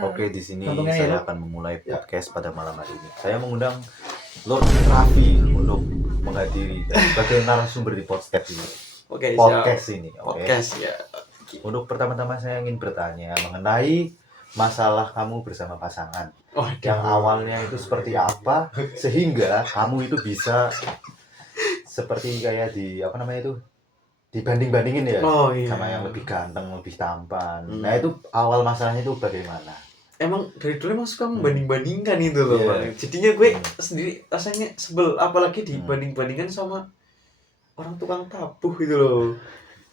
Oke, di sini Untungnya saya ya. akan memulai podcast pada malam hari ini. Saya mengundang Lord Raffi untuk menghadiri sebagai narasumber di podcast ini. Oke, Podcast siap. ini, oke. Podcast ya. Untuk pertama-tama saya ingin bertanya mengenai masalah kamu bersama pasangan. Waduh. Yang awalnya itu seperti apa sehingga kamu itu bisa seperti kayak dibanding-bandingin ya Oh iya. sama yang lebih ganteng, lebih tampan. Hmm. Nah, itu awal masalahnya itu bagaimana? Emang dari dulu emang suka membanding-bandingkan itu loh, Iya. Bang. Jadinya gue sendiri rasanya sebel, apalagi dibanding-bandingkan sama orang tukang tabuh gitu loh.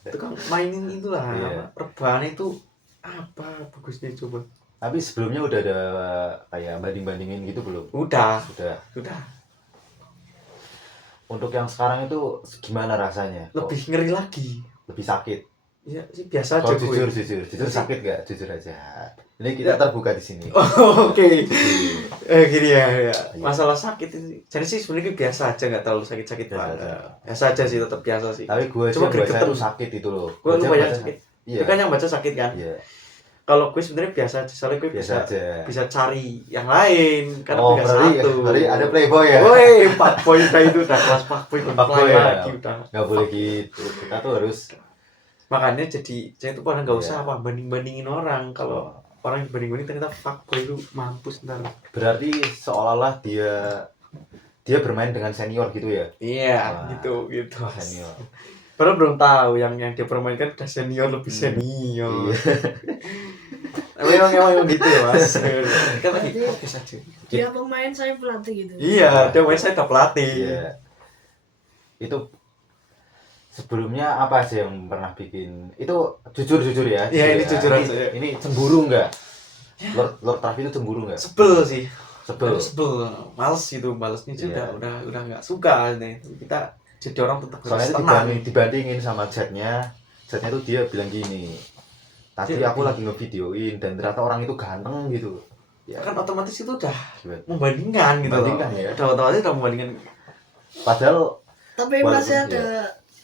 Tukang mainin itulah, Iya. rebahan itu apa bagusnya coba. Tapi sebelumnya udah ada kayak banding-bandingin gitu belum? Udah. Sudah. Untuk yang sekarang itu gimana rasanya? Lebih ngeri lagi. Lebih sakit. Ya sih biasa aja Kalau gue. jujur sakit gak? Jujur aja. Ini kita terbuka di sini. Oh, oke. Jadi, Gini ya. Iya. Masalah sakit ini. Jadi sih sebenarnya biasa aja, nggak terlalu sakit-sakit Biasa banget. aja. Biasa aja sih, tetap biasa sih. tapi gue Cuma aja baca gregetan. itu sakit itu loh. Gue Gua aja lumayan baca sakit. Iya. Gue kan yang baca sakit kan. Iya. Kalau gue sebenarnya biasa aja, soalnya gue Biasa aja. bisa cari yang lain karena Oh, gue berarti satu. ada playboy ya? Woi, fuckboy udah itu udah kelas fuckboy Fuckboy ya? lagi udah. Gak boleh gitu. Kita tuh harus Makanya jadi saya tuh pada nggak usah Iya. banding-bandingin orang. Kalau orang yang banding-banding ternyata fuckboy itu mampus ntar. berarti seolah-olah dia bermain dengan senior gitu ya? Iya, Wah. gitu. Senior. Padahal belum tahu yang dia permainkan udah senior lebih senior. Iya. Emang gitu ya mas. Kan lagi Berarti- fokus aja. Dia pemain, saya pelatih gitu. Iya, dia main saya udah pelatih. Iya. Itu sebelumnya apa sih yang pernah bikin? Itu jujur ya. Iya, ini jujur aja. Ini cemburu nggak? Lord Raffi itu cemburu nggak? Sebel sih. Sebel. Males gitu, balesnya sih Iya. udah nggak suka nih. Kita jadi orang tetap harus Soalnya itu tenang. dibandingin sama chatnya tuh dia bilang gini. Tadi Dia aku bilang- lagi ngevideoin dan ternyata orang itu ganteng gitu. Ya. Kan otomatis itu udah Gimana? membandingkan gitu loh. Membandingkan, ya. Udah otomatis udah membandingkan. Padahal Tapi Walaupun- masih ada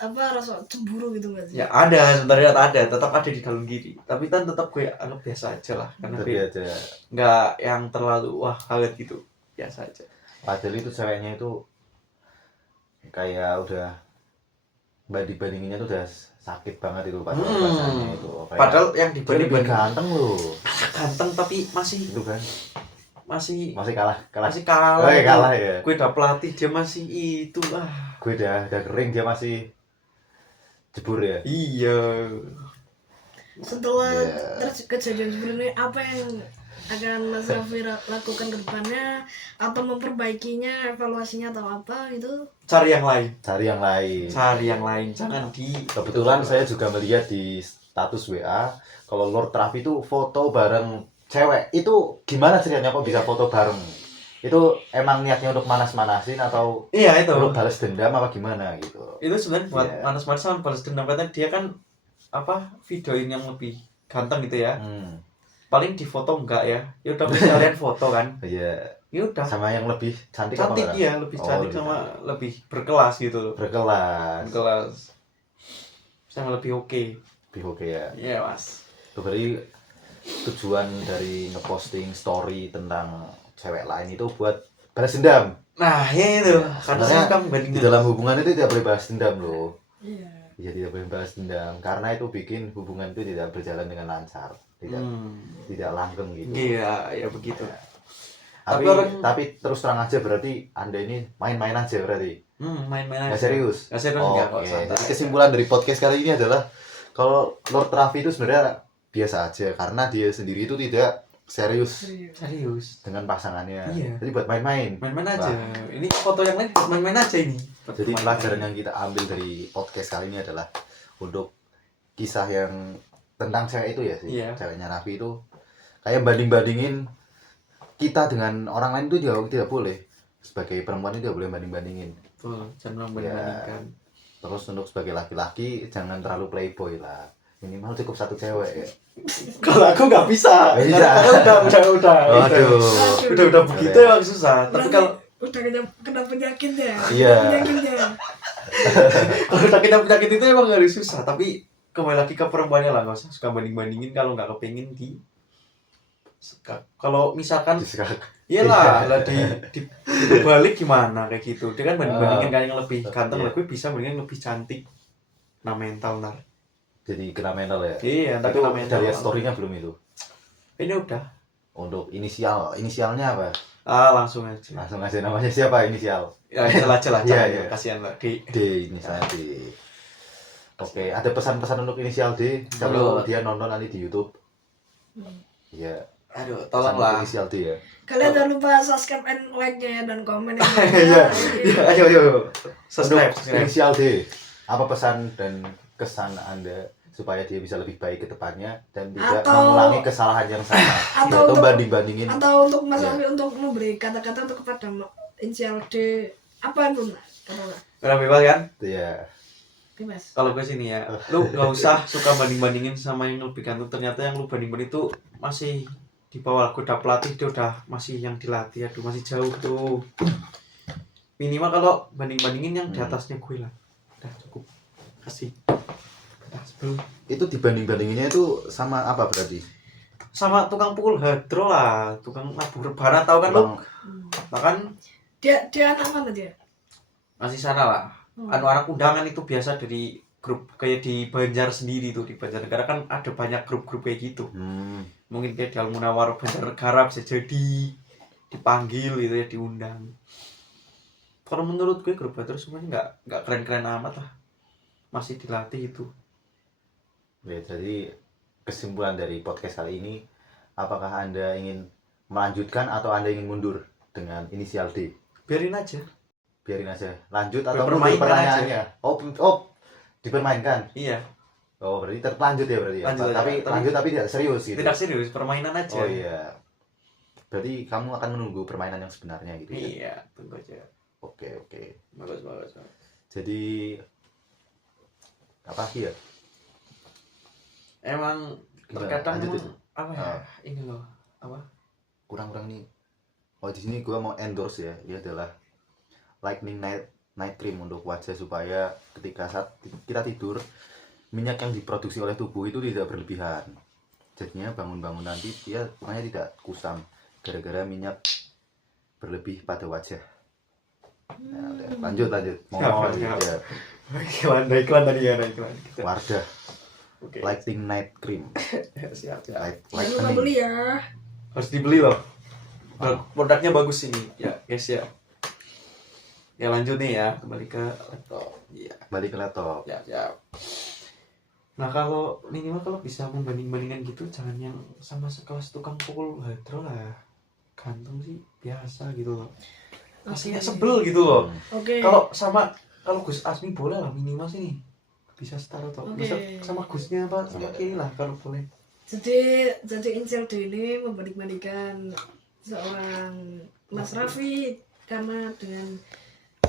iya. rasa cemburu gitu nggak sih? Ya ada, sebenarnya ada, tetap ada di dalam diri. Tapi kan tetap gue anggap biasa aja lah, karena tapi gue aja. nggak yang terlalu wah banget gitu, biasa aja. Padahal itu ceweknya itu kayak udah bandinginnya tuh udah sakit banget itu padahal rasanya itu. Kayak, Padahal yang dia lebih dibanding ganteng loh. ganteng tapi masih Itu kan masih kalah. masih kalah. Oh, iya, kalah ya. Gue udah pelatih dia masih itu Gue udah kering dia masih jebur ya. Iya. Setelah Iya. kejadian sebelumnya, apa yang akan Mas Raffi lakukan ke depannya, atau memperbaikinya, evaluasinya atau apa gitu? Cari yang lain. Cari yang lain. Jangan di. Kebetulan saya juga melihat di status WA kalau Lord Raffi itu foto bareng cewek. Itu gimana ceritanya kok bisa foto bareng? Itu emang niatnya untuk manas-manasin atau Iya itu. untuk balas dendam apa gimana gitu? Itu sebenarnya buat Iya. manas-manas sama balas dendam, karena dia kan videoin yang lebih ganteng gitu ya. Paling di foto enggak ya. Ya udah kalian foto kan. Iya. Ya udah. Sama yang lebih cantik apa Cantik enggak? ya, lebih Oh, cantik lebih sama cantik. lebih berkelas gitu loh. Berkelas. Berkelas. Sama lebih oke. Lebih oke ya. Iya, Mas. Itu berarti tujuan dari ngeposting story tentang cewek lain itu buat balas dendam. Nah, ya itu. Karena saya kan Di bandingin. dalam hubungan itu tidak boleh balas dendam loh. Iya. Ya tidak boleh balas dendam karena itu bikin hubungan itu tidak berjalan dengan lancar, tidak langgeng gitu. Iya, ya begitu. Tapi Tapi orang- tapi terus terang aja berarti Anda ini main-main aja berarti. Main-main aja. Nggak serius. Nggak serius enggak kok, Oke. santai. Jadi kesimpulan dari podcast kali ini adalah kalau Lord Raffi itu sebenarnya biasa aja karena dia sendiri itu tidak serius Serius. dengan pasangannya. Iya. Jadi buat main-main. Main-main aja. Ini foto yang lain buat main-main aja ini. Buat Jadi main-main. pelajaran yang kita ambil dari podcast kali ini adalah untuk kisah yang tentang cewek itu ya sih. Iya. Ceweknya Raffi itu kayak banding-bandingin kita dengan orang lain itu tidak boleh. Sebagai perempuan itu tidak boleh banding-bandingin. Betul, jangan membandingkan. Terus untuk sebagai laki-laki jangan terlalu playboy lah. Minimal cukup satu cewek ya. Kalau aku nggak bisa. Nggak bisa. Karena udah. Waduh. Udah begitu emang susah. Tapi kalau udah kena penyakit ya. Iya. Penyakitnya. kalau udah kita penyakit itu emang harus susah. Tapi kembali lagi ke perempuannya lah, nggak usah suka banding-bandingin kalau nggak kepingin di Kalau misalkan Disekak. iyalah lah di balik gimana kayak gitu. Dia kan banding-bandingin kan yang lebih ganteng Iya. lebih bisa bandingin yang lebih cantik. Nah mental nar. Jadi kena mental ya. Iya, ntar Itu kena udah mental. lihat story-nya belum itu? Ini udah. Untuk inisialnya apa? Langsung aja. Langsung aja namanya siapa inisial? Ya itulah aja lah, Iya, jangan iya. kasihan lah di. D inisialnya D. Oke, ada pesan-pesan untuk inisial D kalau Aduh. dia nonton nanti di YouTube. Iya. Aduh, Pesan tolonglah. untuk inisial D ya. Kalian jangan lupa subscribe and like-nya ya, dan komen ya. Iya. Iya, ayo. Subscribe. Untuk inisial D, apa pesan dan kesan Anda supaya dia bisa lebih baik ke depannya dan tidak Atau- mengulangi kesalahan yang sama Atau atau untuk- banding-bandingin Atau untuk Mas Iya. Raffi untuk memberi kata-kata untuk kepada inisial D apa pun lah, katakanlah. Udah bebas kan? ya. Bebas. Kalau gue sini ya, lu gak usah suka banding-bandingin sama yang lebih ganteng. Ternyata yang lu banding-banding itu masih di bawah. Gue udah pelatih, dia udah masih yang dilatih. Aduh, masih jauh tuh. Minimal kalau banding-bandingin yang di atasnya gue lah. Udah cukup. Kasih. Udah sebelum. Itu dibanding-bandinginnya itu sama apa berarti? Sama tukang pukul hadro lah. Tukang mabuk rebana, tau kan lu? Bang, Nah kan Dia anak mana dia? masih sana lah. Anu anak undangan itu biasa dari grup kayak di Banjar sendiri tuh, di Banjarnegara kan ada banyak grup-grup kayak gitu. Mungkin kayak di Almunawar Banjarnegara bisa jadi dipanggil gitu ya, diundang. Kalau menurut gue grup Banjar semuanya nggak keren-keren amat lah, masih dilatih itu. ya, jadi kesimpulan dari podcast kali ini, apakah Anda ingin melanjutkan atau Anda ingin mundur dengan inisial D? Biarin aja. Biarin aja. Lanjut atau mundur Permainan pertanyaannya? Oh, dipermainkan. Iya, Oh, berarti tetap lanjut ya berarti ya. Lanjut aja. Tapi lanjut tapi tidak serius gitu. tidak serius, permainan aja. Oh iya. Berarti kamu akan menunggu permainan yang sebenarnya gitu ya. Iya, tunggu aja. Oke. Bagus. Jadi apa sih ya? Emang Gimana? terkadang Lanjut, emang apa ya? Ini loh, apa? Kurang nih. Oh, di sini gua mau endorse ya. Ini adalah Lightning Night Cream untuk wajah supaya ketika saat kita tidur minyak yang diproduksi oleh tubuh itu tidak berlebihan. Jadinya bangun-bangun nanti dia makanya tidak kusam gara-gara minyak berlebih pada wajah. Nah, udah. Lanjut. Mau Siap. ya. iklan tadi ya, iklan. Kita. Wardah Oke. Lightning Night Cream. Siap. Jangan lupa Lightning. beli ya. Harus dibeli loh. Produknya bagus ini, ya guys ya. Ya lanjut nih ya, kembali ke laptop. Iya. Balik ke laptop. Siap. Nah kalau minimal kalau bisa membanding-bandingkan gitu, jangan yang sama sekelas tukang pukul hadro lah. Ganteng sih biasa gitu loh. Masih Oke. sebel gitu loh. Oke. Kalau Gus Asmi boleh lah minimal sini. Bisa setara toh. Oke. Bisa sama Gusnya apa sama Kiai lah kalau boleh. Jadi inisial D ini membanding-bandingkan seorang Mas Raffi karena dengan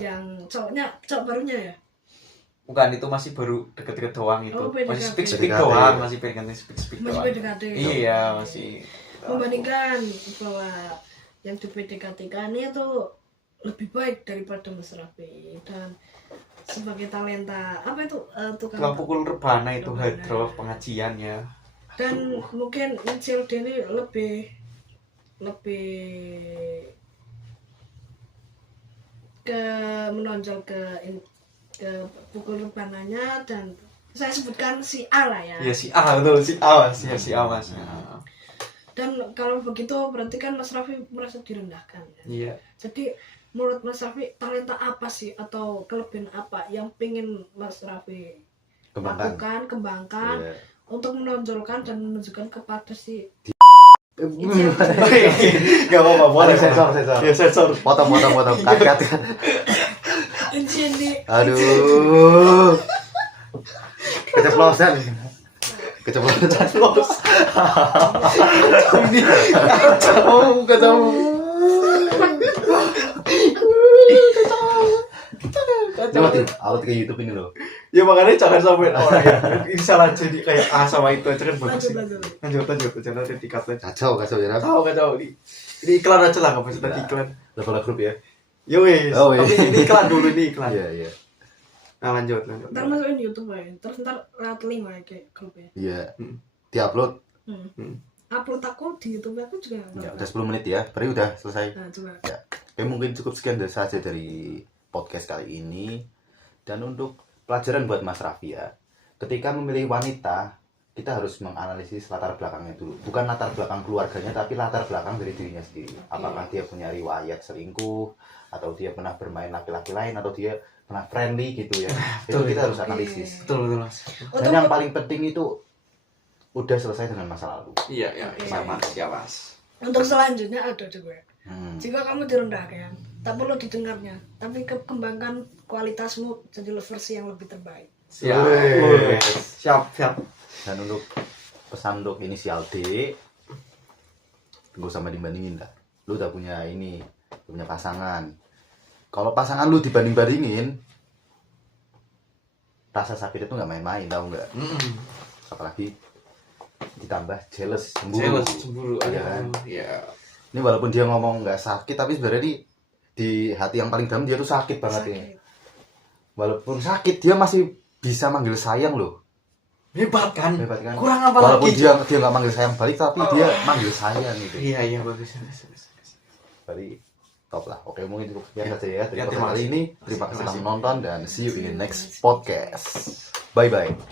yang cowok barunya ya. Bukan, itu masih baru deket-deket doang itu. Oh, PDKT. Masih speak PDKT. doang, masih pengen speak Masih doang. PDKT. Iya, masih. Membandingkan bahwa yang di PDKT-kan itu lebih baik daripada Mas Raffi, dan sebagai talenta apa itu Tukang pukul rebana itu Rebana. hadro pengajian ya. dan mungkin inisial D ini lebih ke menonjol ke pukul rebananya, dan saya sebutkan si A lah ya. Iya si A betul, si A mas, ya si A mas. Dan kalau begitu berarti kan Mas Raffi merasa direndahkan ya. Iya. Jadi menurut Mas Raffi talenta apa sih atau kelebihan apa yang pengen Mas Raffi lakukan, kembangkan Iya. untuk menonjolkan dan menunjukkan kepada si Gak apa-apa, boleh. Sensor. Ya sensor. Potong. Cut. insial D. Aduh. Keceplosan. Ini kacau. Coba tuh, upload ke YouTube ini loh. Ya makanya jangan sampai orang ya. Ini salah jadi kayak A sama itu aja kan bagus sih. Lanjut. Jangan nanti dikat aja. Kacau ya. Kacau. Ini iklan aja lah, nggak usah tadi iklan. Level grup ya. Yo wes. Oh, iya. Tapi ini iklan dulu nih iklan. Iya. Nah lanjut. Ntar masukin YouTube aja, terus ntar lewat link lah kayak grupnya. Iya. Diupload. upload aku di YouTube aku juga nggak Ya, apa-apa. udah 10 menit ya. Berarti udah selesai. Nah, coba. Ya. Oke, mungkin cukup sekian saja dari podcast kali ini. Dan untuk pelajaran buat Mas Raffi ya. Ketika memilih wanita, kita harus menganalisis latar belakangnya dulu. Bukan latar belakang keluarganya, tapi latar belakang dari dirinya sendiri. Apakah dia punya riwayat selingkuh, atau dia pernah bermain laki-laki lain, atau dia pernah friendly gitu ya. Itu Betul. kita harus analisis. Betul betul Mas. Dan Untuk yang paling penting itu udah selesai dengan masa lalu. Iya iya Oke. siap Mas, siap Mas. untuk selanjutnya ada juga. Hmm. Jika kamu direndahkan, tak perlu didengarnya, tapi kembangkan kualitasmu jadi versi yang lebih terbaik. Siap. Wih. Siap siap. Dan untuk pesan untuk inisial D, gak usah dibandingin dah. Lu udah punya ini, punya pasangan. Kalau pasangan lu dibanding-bandingin, rasa sakit itu nggak main-main, tau nggak? Apalagi ditambah jealous, cemburu. Cemburu. Iya kan? Iya. Ini walaupun dia ngomong nggak sakit, tapi sebenarnya di hati yang paling dalam dia tuh sakit banget ini. Sakit. Walaupun sakit, dia masih bisa manggil sayang loh. Hebat kan? Hebat kan? Kurang apa Walaupun lagi? dia nggak manggil sayang balik, tapi dia manggil sayang gitu. Iya iya bagus. Berarti top lah. Oke, mungkin cukup sekian saja ya. Ya, Terima terima kasih kali kasih. ini. Terima kasih telah menonton dan see you in the next podcast. Bye bye.